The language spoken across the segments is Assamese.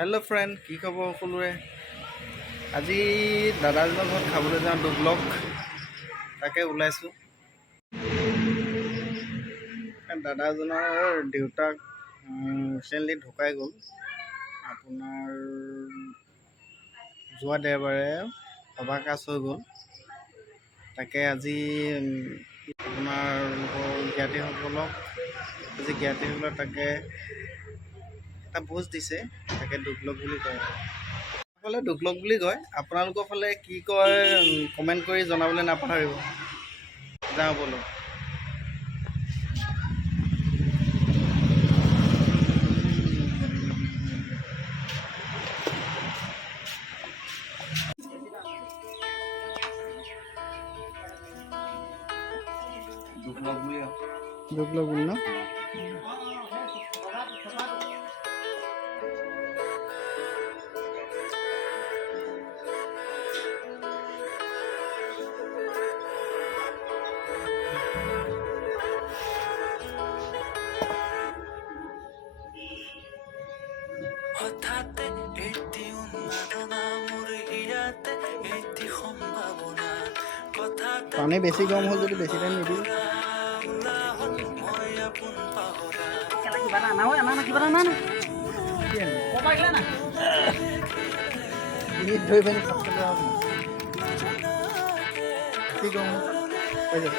হেল্ল' ফ্ৰেণ্ড, কি খবৰ সকলোৰে? আজি দাদাজনৰ ঘৰত খাবলৈ যাওঁ দুবলক, তাকে ওলাইছোঁ। দাদাজনৰ দেউতাক ৰিচেণ্টলি ঢুকাই গ'ল। আপোনাৰ যোৱা দেওবাৰে সভাকাজ হৈ গ'ল। তাকে আজি আপোনাৰ জ্ঞাতিসকলক তাকে এটা ভোজ দিছে, তাকে দুবলক বুলি কয়। ফালে দুবলক বুলি কয়, আপোনালোকৰ ফালে কি কয় কমেণ্ট কৰি জনাবলৈ নাপাহৰিব। যাওঁ ব'লো। দুবলক বুলি ন? পানী বেছি গৰম হ'ল যদি বেছি টাইম নিদিওঁ। ধৰি পানি বেছি গৰম হৈ যাব।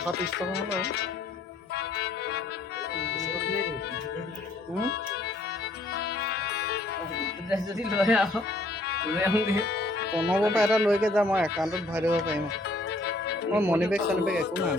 $130 হ'লো। যদি লৈ প্ৰণৱৰ পৰা এটা লৈকে যাম, মই একাউণ্টত ভৰাই দিব পাৰিম। মই মনি বেগ চনি বেগ একো নাই।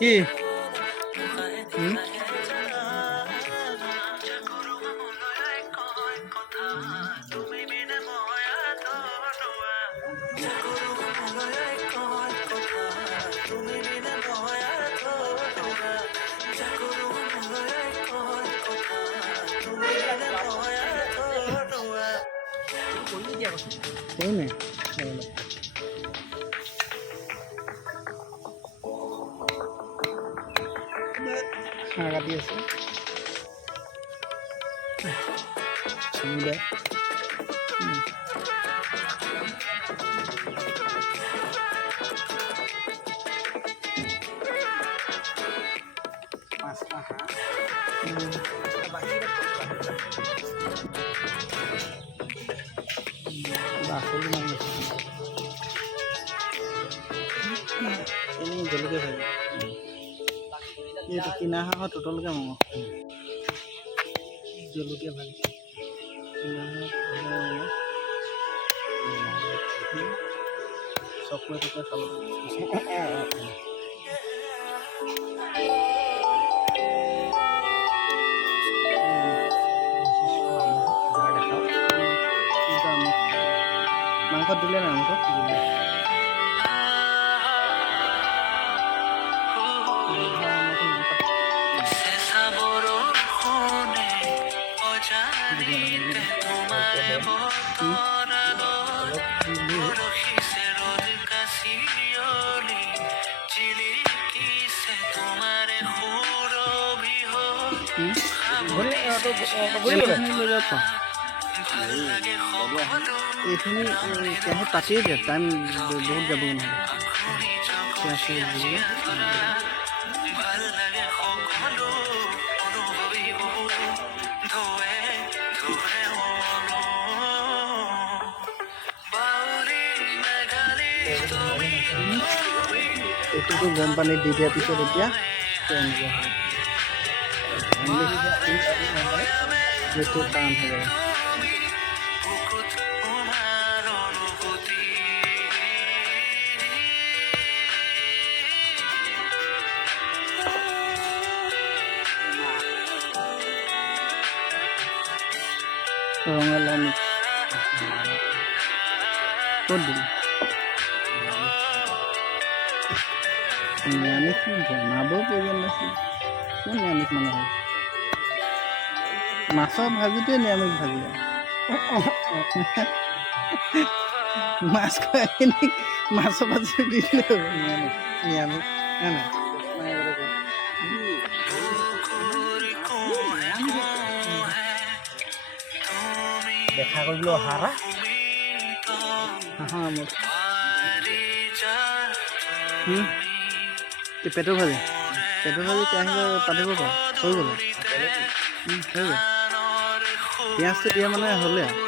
কি কাটি আছে জলকীয়া ভাজি এইটো কিনা হাঁহৰ টোটলকৈ মঙহ জলকীয়া ভাজি চকুৱে টুকুৱে খাব। মাংসত দিলে নাই? মাংসত দিলে এইখিনি কেনে পাতিয়ে দিয়ে, টাইম বহুত যাব নহয়। এইটোতো গৰম পানীত দি দিয়াৰ পিছত এতিয়া এনেকুৱা হয় যিটো টান হৈ যায়। ৰঙালাও মিক্স ক'ত দিম? নিৰামিষ বনাব প্ৰয়োজন নাছিল। কোন নিৰামিষ মানুহ হয়? মাছৰ ভাজিটোৱে নিৰামিষ ভাজি আৰু মাছ খোৱাখিনি মাছৰ ভাজিটো দি দিলে হ'ব। নিৰামিষ নিৰামিষ নাই নাই দেখা কৰিবলৈ অহা পেটৰ ভাজি কেৰাহী পাতিব পাৰ হৈ গ'ল। হৈ গ'ল পিঁয়াজটো দিয়া মানে হ'লে আৰু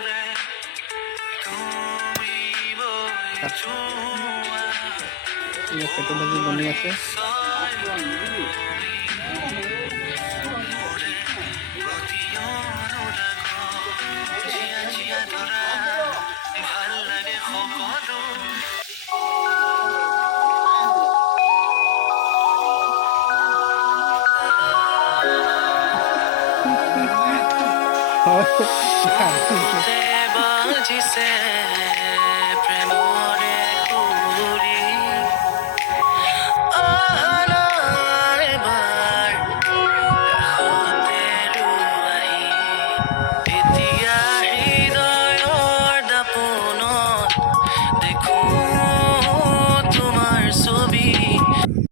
পেটৰ ভাজি বনি আছে।